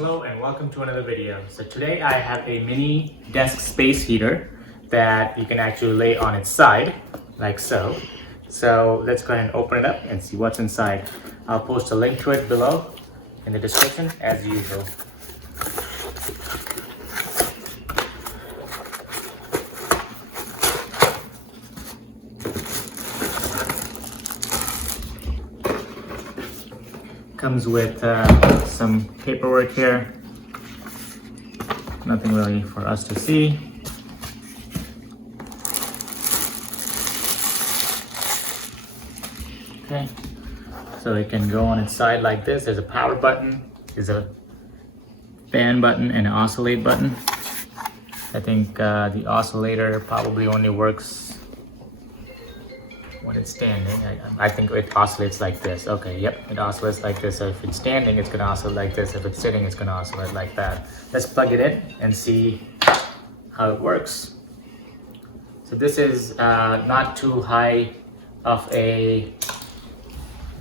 Hello and welcome to another video. So today I have a mini desk space heater that you can actually lay on its side, like so. So let's go ahead and open it up and see what's inside. I'll post a link to it below in the description as usual. Comes with some paperwork here. Nothing really for us to see. Okay, so it can go on its side like this. There's a power button, there's a fan button and an oscillate button. I think the oscillator probably only works when it's standing. I think it oscillates like this. Okay, yep, it oscillates like this. So if it's standing, it's gonna oscillate like this. If it's sitting, it's gonna oscillate like that. Let's plug it in and see how it works. So this is not too high of a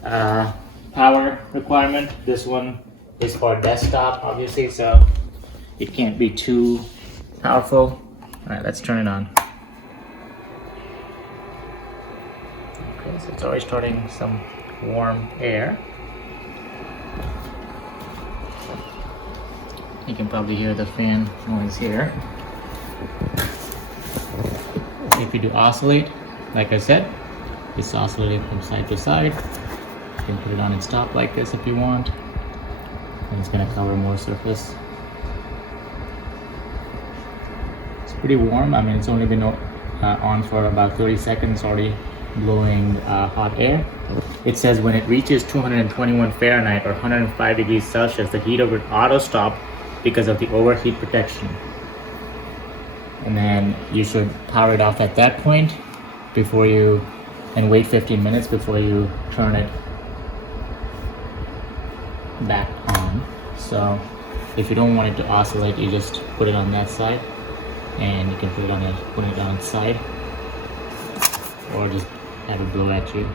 power requirement. This one is for desktop, obviously, so it can't be too powerful. All right, let's turn it on. Okay, so it's already starting some warm air. You can probably hear the fan noise here. If you do oscillate, like I said, it's oscillating from side to side. You can put it on its top like this if you want, and it's going to cover more surface. It's pretty warm. I mean, it's only been on for about 30 seconds already, blowing hot air. It says when it reaches 221 Fahrenheit or 105 degrees Celsius, the heater will auto stop because of the overheat protection. And then you should power it off at that point and wait 15 minutes before you turn it back on. So if you don't want it to oscillate, you just put it on that side, and you can put it on its side, or just have it blow at you.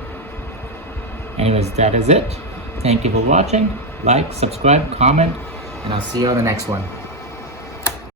Anyways, that is it. Thank you for watching. Like, subscribe, comment, and I'll see you on the next one.